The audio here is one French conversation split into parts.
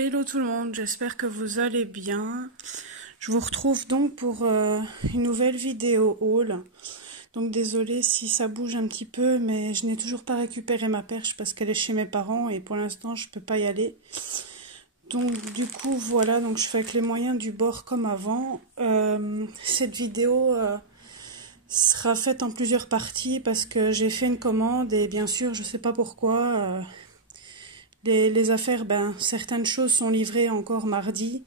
Hello tout le monde, j'espère que vous allez bien. Je vous retrouve donc pour une nouvelle vidéo haul. Donc désolée si ça bouge un petit peu, mais je n'ai toujours pas récupéré ma perche parce qu'elle est chez mes parents et pour l'instant je peux pas y aller. Donc du coup voilà, donc je fais avec les moyens du bord comme avant. Cette vidéo sera faite en plusieurs parties parce que j'ai fait une commande et bien sûr je sais pas pourquoi. Les affaires, certaines choses sont livrées encore mardi,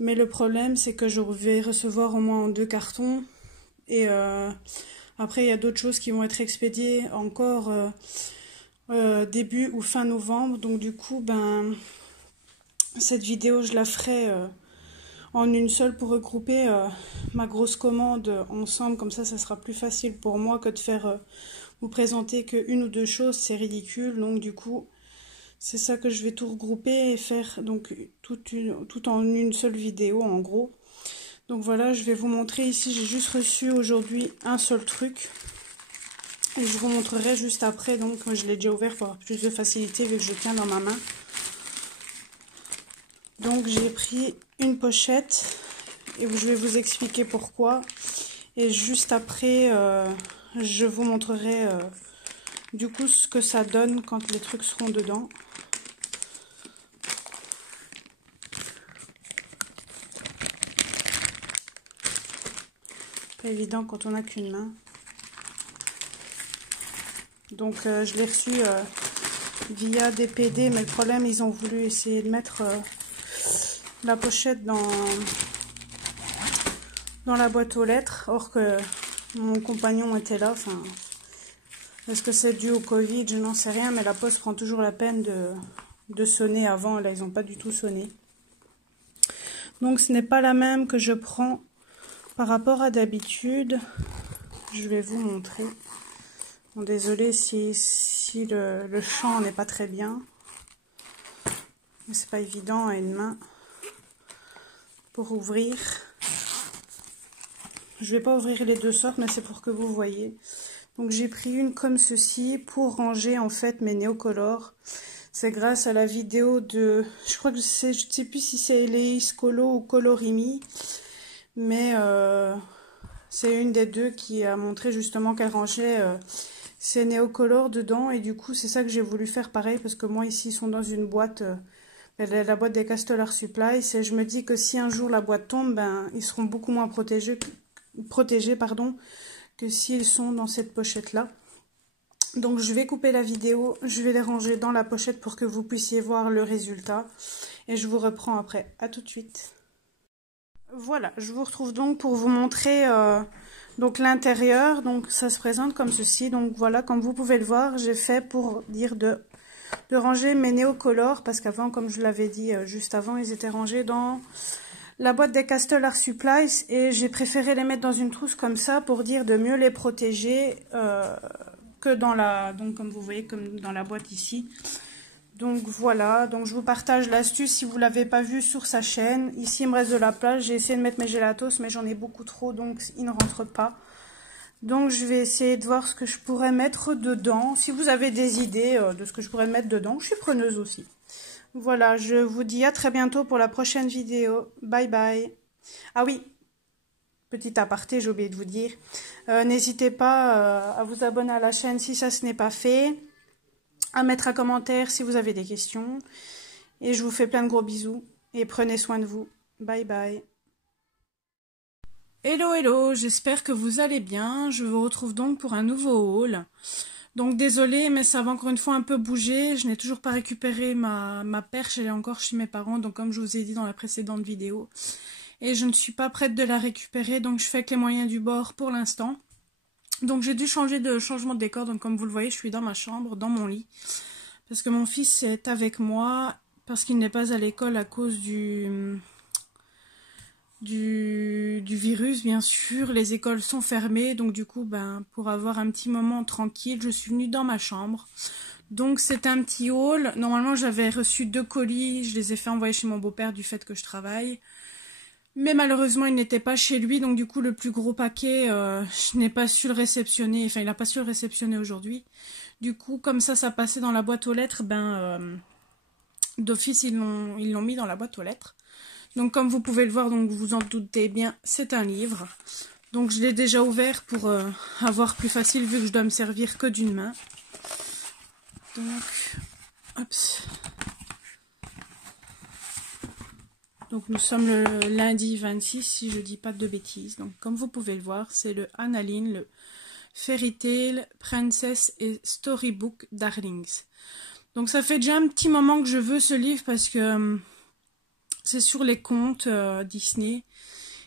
mais le problème c'est que je vais recevoir au moins 2 cartons et après il y a d'autres choses qui vont être expédiées encore début ou fin novembre, donc du coup cette vidéo je la ferai en une seule pour regrouper ma grosse commande ensemble, comme ça sera plus facile pour moi que de faire vous présenter que une ou deux choses, c'est ridicule, donc du coup c'est ça que je vais tout regrouper et faire donc tout en une seule vidéo en gros. Donc voilà, je vais vous montrer ici, j'ai juste reçu aujourd'hui un seul truc. Et je vous montrerai juste après, donc je l'ai déjà ouvert pour avoir plus de facilité vu que je tiens dans ma main. Donc j'ai pris une pochette et je vais vous expliquer pourquoi. Et juste après, je vous montrerai du coup ce que ça donne quand les trucs seront dedans. Pas évident quand on n'a qu'une main. Donc je l'ai reçu via DPD, mais le problème ils ont voulu essayer de mettre la pochette dans la boîte aux lettres, or que mon compagnon était là. Enfin, est-ce que c'est dû au Covid? Je n'en sais rien, mais la poste prend toujours la peine de sonner avant. Là, ils n'ont pas du tout sonné. Donc ce n'est pas la même que je prends par rapport à d'habitude. Je vais vous montrer. Bon, désolée si le champ n'est pas très bien. Mais c'est pas évident à une main pour ouvrir. Je vais pas ouvrir les deux sortes, mais c'est pour que vous voyez. Donc j'ai pris une comme ceci pour ranger en fait mes néocolores. C'est grâce à la vidéo de, je crois que je sais plus si c'est Eleis Colo ou Colorimi, mais c'est une des deux qui a montré justement qu'elle rangeait ses néocolores dedans, et du coup c'est ça que j'ai voulu faire pareil, parce que moi ici ils sont dans une boîte, la boîte des Castellar Supplies, et je me dis que si un jour la boîte tombe, ils seront beaucoup moins protégés que s'ils sont dans cette pochette là. Donc je vais couper la vidéo, je vais les ranger dans la pochette pour que vous puissiez voir le résultat, et je vous reprends après. À tout de suite. Voilà, je vous retrouve donc pour vous montrer donc l'intérieur. Donc ça se présente comme ceci. Donc voilà, comme vous pouvez le voir, j'ai fait pour dire de ranger mes néocolores, parce qu'avant, comme je l'avais dit juste avant, ils étaient rangés dans la boîte des Castellar Supplies, et j'ai préféré les mettre dans une trousse comme ça pour dire de mieux les protéger que dans la, donc comme vous voyez, comme dans la boîte ici. Donc voilà, donc je vous partage l'astuce si vous l'avez pas vu sur sa chaîne. Ici il me reste de la place, j'ai essayé de mettre mes gélatos, mais j'en ai beaucoup trop, donc ils ne rentrent pas. Donc je vais essayer de voir ce que je pourrais mettre dedans. Si vous avez des idées de ce que je pourrais mettre dedans, je suis preneuse aussi. Voilà, je vous dis à très bientôt pour la prochaine vidéo. Bye bye. Ah oui, petit aparté, j'ai oublié de vous dire. N'hésitez pas à vous abonner à la chaîne si ça ce n'est pas fait. À mettre un commentaire si vous avez des questions. Et je vous fais plein de gros bisous. Et prenez soin de vous. Bye bye. Hello, hello, j'espère que vous allez bien. Je vous retrouve donc pour un nouveau haul. Donc désolée, mais ça va encore une fois un peu bouger. Je n'ai toujours pas récupéré ma perche, elle est encore chez mes parents, donc comme je vous ai dit dans la précédente vidéo. Et je ne suis pas prête de la récupérer, donc je fais avec les moyens du bord pour l'instant. Donc j'ai dû changer de changement de décor, donc comme vous le voyez, je suis dans ma chambre, dans mon lit. Parce que mon fils est avec moi, parce qu'il n'est pas à l'école à cause du virus, bien sûr. Les écoles sont fermées, donc du coup, pour avoir un petit moment tranquille, je suis venue dans ma chambre. Donc c'est un petit haul. Normalement, j'avais reçu 2 colis, je les ai fait envoyer chez mon beau-père du fait que je travaille. Mais malheureusement, il n'était pas chez lui, donc du coup, le plus gros paquet, je n'ai pas su le réceptionner. Enfin, il n'a pas su le réceptionner aujourd'hui. Du coup, comme ça passait dans la boîte aux lettres, D'office, ils l'ont mis dans la boîte aux lettres. Donc comme vous pouvez le voir, donc vous en doutez bien, c'est un livre. Donc je l'ai déjà ouvert pour avoir plus facile vu que je dois me servir que d'une main. Donc, hop. Donc nous sommes le lundi 26, si je dis pas de bêtises. Donc comme vous pouvez le voir, c'est le Annaline, le Fairy Tale, Princess et Storybook Darlings. Donc ça fait déjà un petit moment que je veux ce livre parce que c'est sur les contes Disney.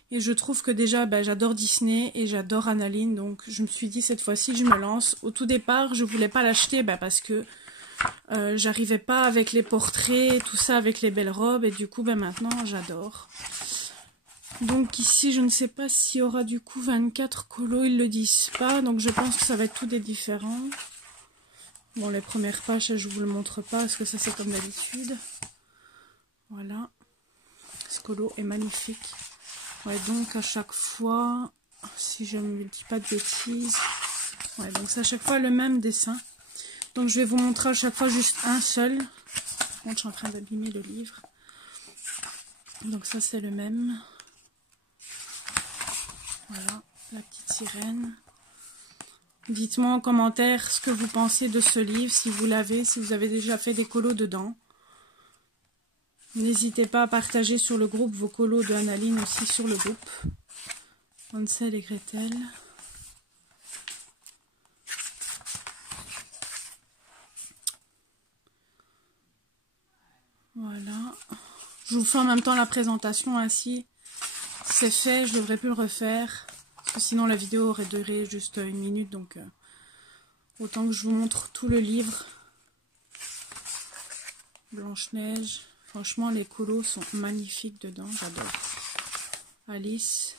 Et je trouve que déjà, j'adore Disney et j'adore Annaline. Donc je me suis dit cette fois-ci, je me lance. Au tout départ, je voulais pas l'acheter parce que j'arrivais pas avec les portraits et tout ça, avec les belles robes. Et du coup, maintenant, j'adore. Donc ici, je ne sais pas s'il y aura du coup 24 colos. Ils le disent pas. Donc je pense que ça va être tout des différents. Bon, les premières pages, je vous le montre pas parce que ça, c'est comme d'habitude. Voilà. Ce colo est magnifique. Ouais, donc à chaque fois, si je ne me dis pas de bêtises, ouais, donc c'est à chaque fois le même dessin. Donc je vais vous montrer à chaque fois juste un seul. Par contre, je suis en train d'abîmer le livre. Donc ça, c'est le même. Voilà, la petite sirène. Dites-moi en commentaire ce que vous pensez de ce livre, si vous l'avez, si vous avez déjà fait des colos dedans. N'hésitez pas à partager sur le groupe vos colos de Annaline aussi sur le groupe. Hansel et Gretel. Voilà. Je vous fais en même temps la présentation ainsi. C'est fait, je devrais plus le refaire. Parce que sinon la vidéo aurait duré juste 1 minute. Donc autant que je vous montre tout le livre. Blanche-Neige. Franchement, les colos sont magnifiques dedans, j'adore. Alice.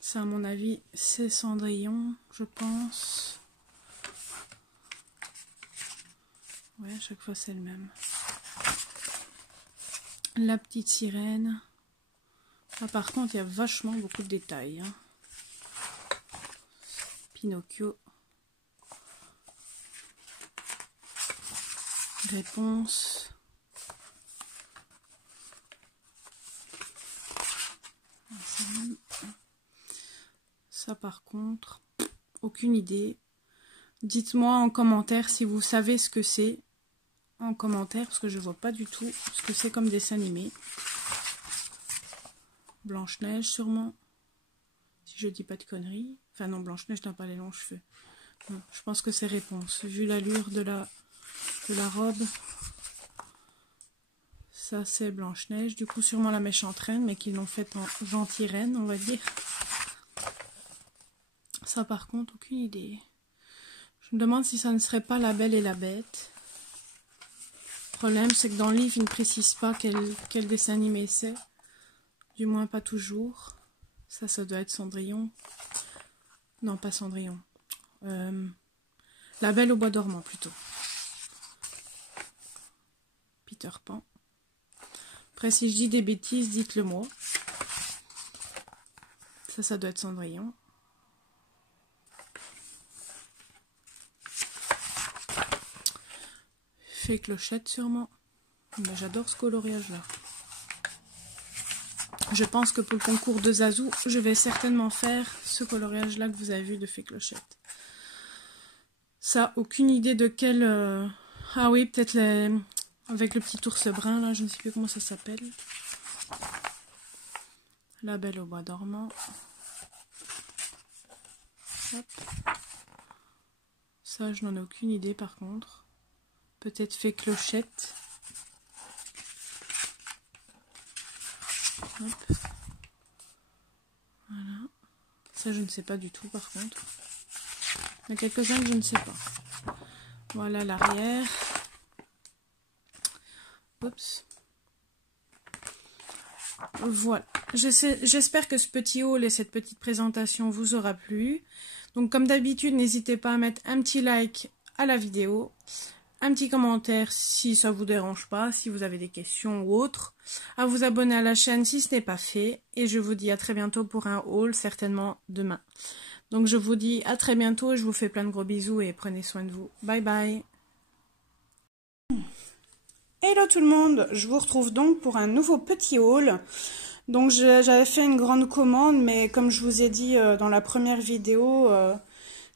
Ça, à mon avis, c'est Cendrillon, je pense. Ouais, à chaque fois, c'est le même. La petite sirène. Là, par contre, il y a vachement beaucoup de détails. Hein. Pinocchio. Réponse. Ça par contre, aucune idée. Dites-moi en commentaire si vous savez ce que c'est. En commentaire, parce que je vois pas du tout ce que c'est comme dessin animé. Blanche-Neige sûrement. Si je dis pas de conneries. Enfin non, Blanche-Neige n'a pas les longs cheveux. Non, je pense que c'est Réponse. Vu l'allure de la robe. Ça, c'est Blanche-Neige. Du coup, sûrement la méchante reine, mais qu'ils l'ont faite en gentille reine, on va dire. Ça, par contre, aucune idée. Je me demande si ça ne serait pas La Belle et la Bête. Le problème, c'est que dans le livre, ils ne précisent pas quel dessin animé c'est. Du moins, pas toujours. Ça doit être Cendrillon. Non, pas Cendrillon. La Belle au bois dormant, plutôt. Peter Pan. Après, si je dis des bêtises, dites-le moi. Ça doit être Cendrillon. Fée Clochette, sûrement. J'adore ce coloriage-là. Je pense que pour le concours de Zazou, je vais certainement faire ce coloriage-là que vous avez vu de Fée Clochette. Ça, aucune idée de quel... Ah oui, peut-être les... avec le petit ours brun, là, je ne sais plus comment ça s'appelle. La Belle au bois dormant. Hop. Ça, je n'en ai aucune idée par contre. Peut-être Fée Clochette. Hop. Voilà. Ça, je ne sais pas du tout par contre. Il y a quelques-uns que je ne sais pas. Voilà l'arrière. Oups. Voilà. J'espère que ce petit haul et cette petite présentation vous aura plu. Donc comme d'habitude, n'hésitez pas à mettre un petit like à la vidéo. un petit commentaire si ça vous dérange pas, si vous avez des questions ou autres, à vous abonner à la chaîne si ce n'est pas fait, et je vous dis à très bientôt pour un haul, certainement demain. Donc je vous dis à très bientôt, je vous fais plein de gros bisous et prenez soin de vous. Bye bye. Hello tout le monde, je vous retrouve donc pour un nouveau petit haul. Donc j'avais fait une grande commande, mais comme je vous ai dit dans la première vidéo,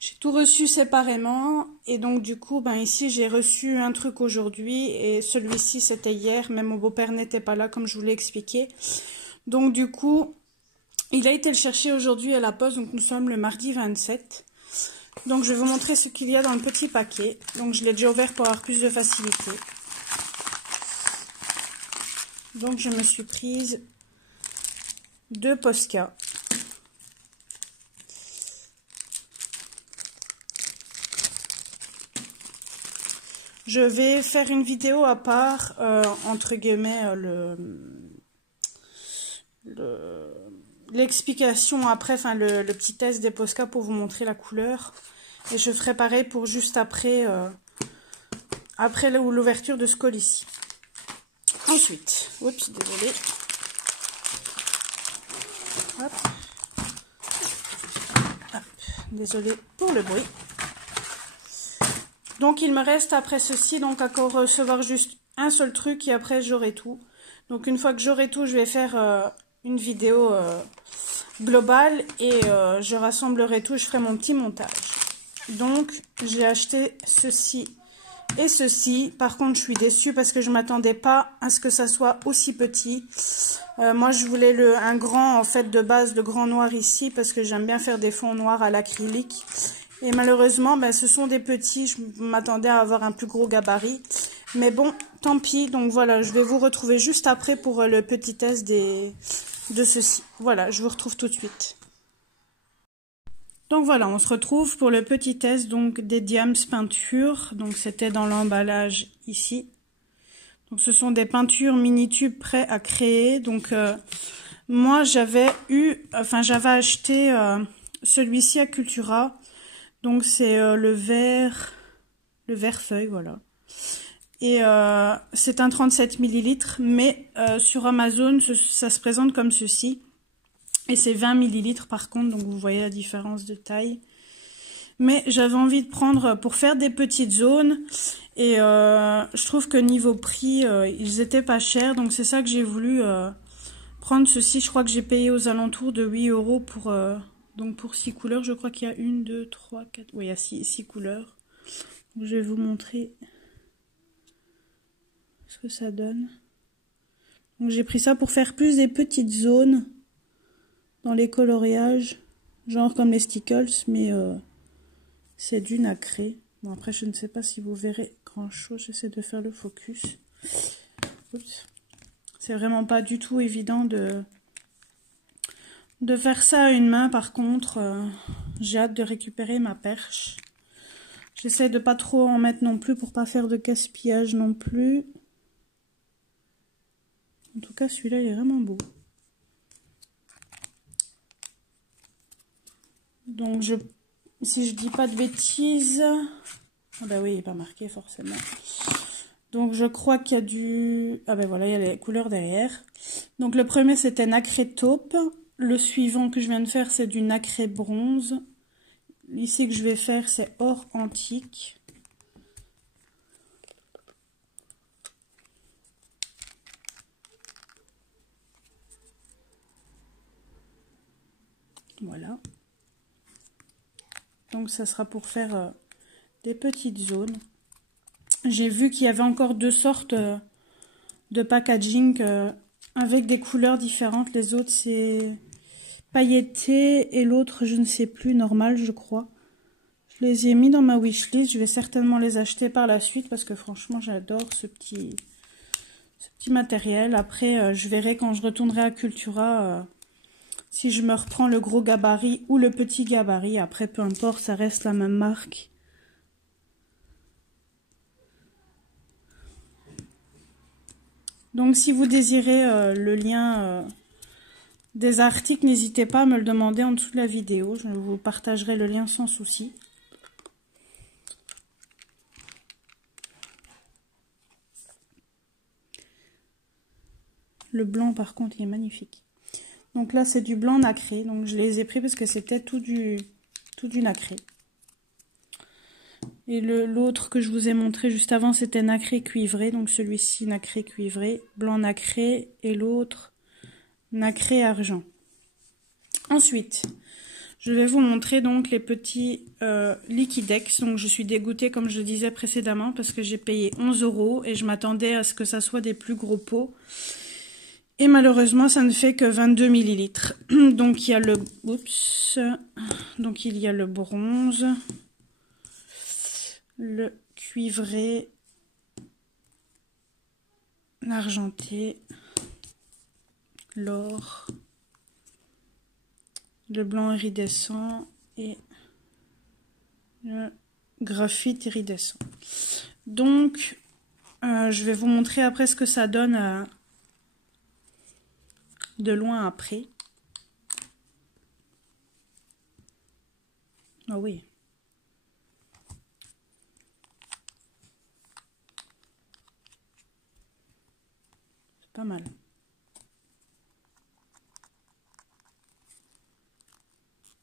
j'ai tout reçu séparément. Et donc du coup, ici j'ai reçu un truc aujourd'hui et celui-ci c'était hier, mais mon beau-père n'était pas là comme je vous l'ai expliqué. Donc du coup, il a été le chercher aujourd'hui à la poste, donc nous sommes le mardi 27. Donc je vais vous montrer ce qu'il y a dans le petit paquet. Donc je l'ai déjà ouvert pour avoir plus de facilité. Donc je me suis prise 2 Posca. Je vais faire une vidéo à part, entre guillemets, l'explication après, enfin le petit test des Posca pour vous montrer la couleur. Et je ferai pareil pour juste après, après l'ouverture de ce colis-ci. Ensuite, oups, désolé. Hop. Hop. Désolé pour le bruit. Donc il me reste après ceci donc à recevoir juste un seul truc et après j'aurai tout. Donc une fois que j'aurai tout, je vais faire une vidéo globale et je rassemblerai tout, je ferai mon petit montage. Donc j'ai acheté ceci et ceci. Par contre je suis déçue parce que je ne m'attendais pas à ce que ça soit aussi petit. Moi je voulais un grand en fait de base, le grand noir ici parce que j'aime bien faire des fonds noirs à l'acrylique. Et malheureusement ce sont des petits, je m'attendais à avoir un plus gros gabarit. Mais bon, tant pis. Donc voilà, je vais vous retrouver juste après pour le petit test de ceci. Voilà, je vous retrouve tout de suite. Donc voilà, on se retrouve pour le petit test donc des Diams peintures. Donc c'était dans l'emballage ici. Donc ce sont des peintures mini tubes prêts à créer. Donc moi j'avais acheté celui-ci à Cultura. Donc c'est le vert feuille, voilà. Et c'est un 37 ml, mais sur Amazon ça se présente comme ceci. Et c'est 20 ml par contre, donc vous voyez la différence de taille. Mais j'avais envie de prendre pour faire des petites zones. Et je trouve que niveau prix, ils étaient pas chers. Donc c'est ça que j'ai voulu prendre ceci. Je crois que j'ai payé aux alentours de 8 € pour, donc pour 6 couleurs. Je crois qu'il y a 1, 2, 3, 4... Oui, il y a 6 couleurs. Donc je vais vous montrer ce que ça donne. Donc j'ai pris ça pour faire plus des petites zones dans les coloriages, genre comme les stickles, mais c'est du nacré. Bon après je ne sais pas si vous verrez grand chose, j'essaie de faire le focus. C'est vraiment pas du tout évident de faire ça à une main. Par contre, j'ai hâte de récupérer ma perche. J'essaie de pas trop en mettre non plus pour pas faire de gaspillage non plus. En tout cas celui-là il est vraiment beau. Donc si je dis pas de bêtises, ah bah oui il n'est pas marqué forcément. Donc je crois qu'il y a du, ah ben voilà il y a les couleurs derrière. Donc le premier c'était nacré taupe, le suivant que je viens de faire c'est du nacré bronze. Ici que je vais faire c'est or antique. Voilà. Donc ça sera pour faire des petites zones. J'ai vu qu'il y avait encore 2 sortes de packaging avec des couleurs différentes. Les autres c'est pailleté et l'autre je ne sais plus, normal je crois. Je les ai mis dans ma wishlist. Je vais certainement les acheter par la suite parce que franchement j'adore ce petit matériel. Après je verrai quand je retournerai à Cultura si je me reprends le gros gabarit ou le petit gabarit. Après peu importe, ça reste la même marque. Donc si vous désirez le lien des articles, n'hésitez pas à me le demander en dessous de la vidéo. Je vous partagerai le lien sans souci. Le blanc, par contre, il est magnifique. Donc là, c'est du blanc nacré. Donc je les ai pris parce que c'était tout du nacré. Et l'autre que je vous ai montré juste avant, c'était nacré cuivré. Donc celui-ci, nacré cuivré, blanc nacré. Et l'autre, nacré argent. Ensuite, je vais vous montrer donc les petits Liquidex. Donc je suis dégoûtée, comme je le disais précédemment, parce que j'ai payé 11 € et je m'attendais à ce que ça soit des plus gros pots. Et malheureusement, ça ne fait que 22 ml. Donc il y a le... Oups. Donc il y a le bronze, le cuivré, l'argenté, l'or, le blanc iridescent et le graphite iridescent. Donc, je vais vous montrer après ce que ça donne de loin après. Ah oui. C'est pas mal.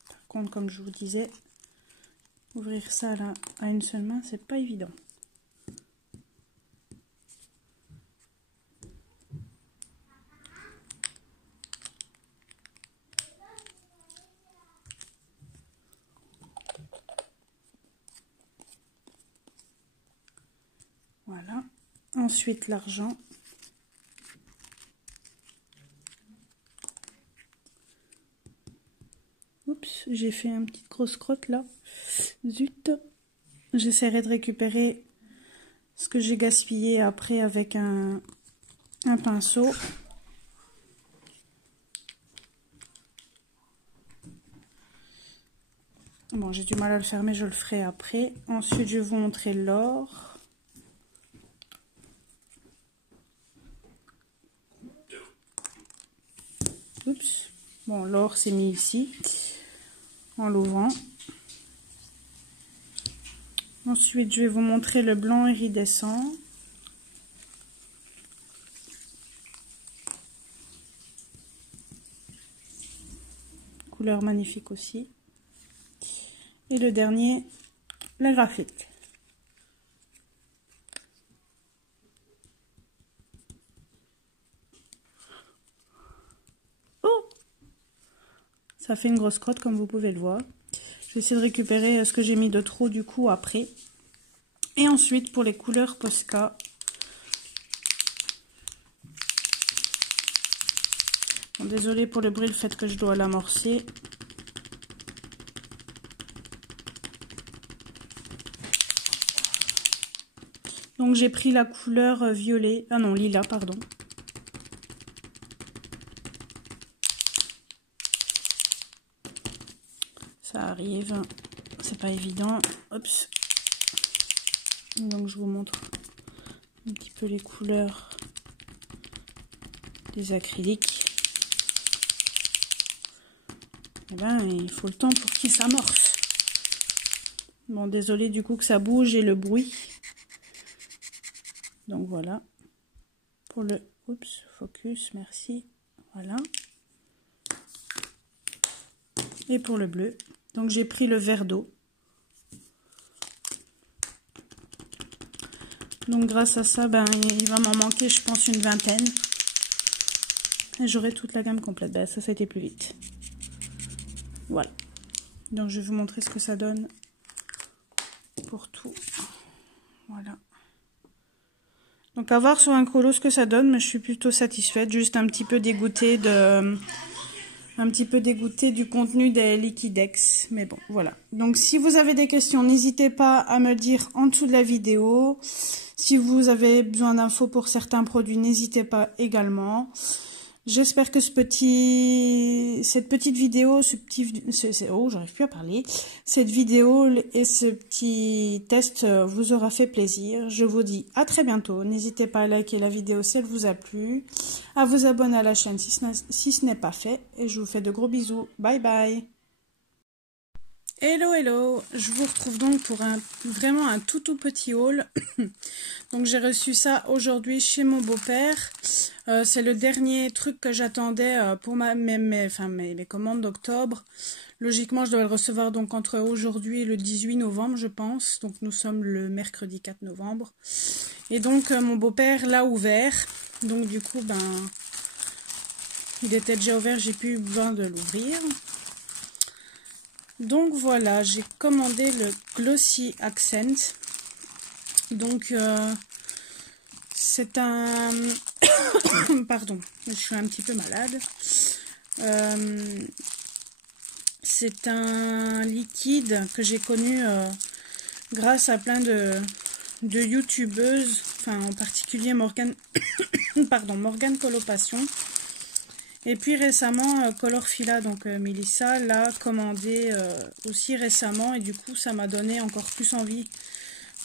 Par contre, comme je vous disais, ouvrir ça là à une seule main, c'est pas évident. Voilà. Ensuite, l'argent. Oups, j'ai fait une petite grosse crotte là. Zut. J'essaierai de récupérer ce que j'ai gaspillé après avec un pinceau. Bon, j'ai du mal à le faire, mais je le ferai après. Ensuite, je vais vous montrer l'or. Oups. Bon, l'or s'est mis ici, en l'ouvrant. Ensuite, je vais vous montrer le blanc iridescent. Couleur magnifique aussi. Et le dernier, le graphite. Oh! Ça fait une grosse crotte comme vous pouvez le voir. Je vais essayer de récupérer ce que j'ai mis de trop du coup après. Et ensuite, pour les couleurs Posca, bon, désolée pour le bruit, le fait que je dois l'amorcer. Donc j'ai pris la couleur violet, ah non, lilas, pardon. Ça arrive, c'est pas évident. Oups. Donc je vous montre un petit peu les couleurs des acryliques. Et ben, il faut le temps pour qu'il s'amorce. Bon, désolé du coup que ça bouge et le bruit. Donc voilà. Pour le... Oups, focus, merci. Voilà. Et pour le bleu. Donc j'ai pris le vert d'eau. Donc grâce à ça, ben, il va m'en manquer, je pense, une vingtaine. Et j'aurai toute la gamme complète. Ben, ça a été plus vite. Voilà. Donc je vais vous montrer ce que ça donne pour tout. Voilà. Donc à voir sur un colo ce que ça donne, mais je suis plutôt satisfaite. Juste un petit peu dégoûtée du contenu des Liquidex. Mais bon, voilà. Donc si vous avez des questions, n'hésitez pas à me le dire en dessous de la vidéo. Si vous avez besoin d'infos pour certains produits, n'hésitez pas également. J'espère que cette petite vidéo, j'arrive plus à parler. Cette vidéo et ce petit test vous aura fait plaisir. Je vous dis à très bientôt. N'hésitez pas à liker la vidéo si elle vous a plu, à vous abonner à la chaîne si ce n'est pas fait. Et je vous fais de gros bisous. Bye bye. Hello hello, je vous retrouve donc pour vraiment un tout petit haul. Donc j'ai reçu ça aujourd'hui chez mon beau-père. C'est le dernier truc que j'attendais pour mes commandes d'octobre. Logiquement je dois le recevoir donc entre aujourd'hui et le 18 novembre je pense. Donc nous sommes le mercredi 4 novembre. Et donc mon beau-père l'a ouvert. Donc du coup il était déjà ouvert, j'ai plus besoin de l'ouvrir. Donc voilà, j'ai commandé le Glossy Accent. Donc c'est un... Pardon, je suis un petit peu malade. C'est un liquide que j'ai connu grâce à plein de youtubeuses, enfin en particulier Morgane Colopasion. Et puis récemment, Colorfila, donc Mélissa, l'a commandé aussi récemment. Et du coup, ça m'a donné encore plus envie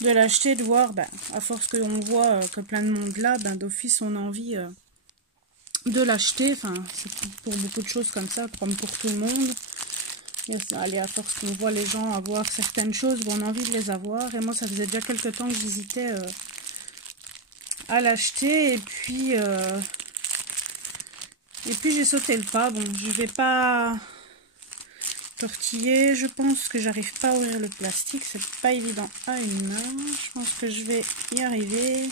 de l'acheter, de voir, à force qu'on voit que plein de monde là, d'office, on a envie de l'acheter. Enfin, c'est pour beaucoup de choses comme ça, comme pour tout le monde. Et allez, à force qu'on voit les gens avoir certaines choses, on a envie de les avoir. Et moi, ça faisait déjà quelques temps que j'hésitais à l'acheter. Et puis j'ai sauté le pas. Bon, je vais pas tortiller. Je pense que j'arrive pas à ouvrir le plastique. C'est pas évident à une main. Je pense que je vais y arriver.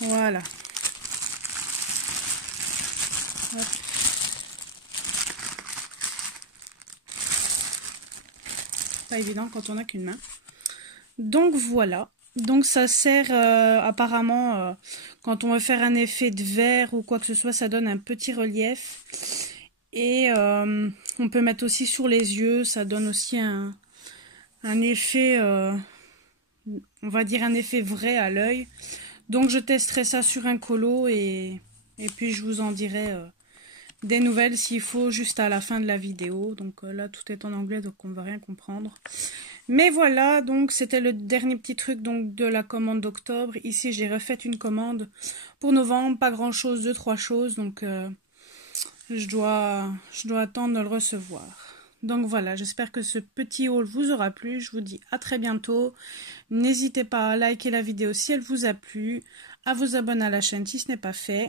Voilà. Hop. Pas évident quand on n'a qu'une main. Donc voilà. Donc ça sert apparemment quand on veut faire un effet de verre ou quoi que ce soit, ça donne un petit relief. Et on peut mettre aussi sur les yeux, ça donne aussi un effet, on va dire un effet vrai à l'œil. Donc je testerai ça sur un colo et puis je vous en dirai des nouvelles s'il faut juste à la fin de la vidéo. Donc là tout est en anglais donc on ne va rien comprendre. Mais voilà, donc c'était le dernier petit truc donc de la commande d'octobre. Ici j'ai refait une commande pour novembre, pas grand chose, 2-3 choses, donc je dois attendre de le recevoir. Donc voilà, j'espère que ce petit haul vous aura plu. Je vous dis à très bientôt. N'hésitez pas à liker la vidéo si elle vous a plu, à vous abonner à la chaîne si ce n'est pas fait.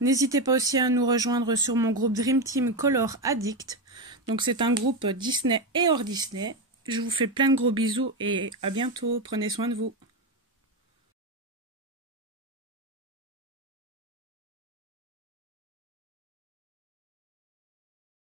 N'hésitez pas aussi à nous rejoindre sur mon groupe Dream Team Color Addict. Donc c'est un groupe Disney et hors Disney. Je vous fais plein de gros bisous et à bientôt. Prenez soin de vous.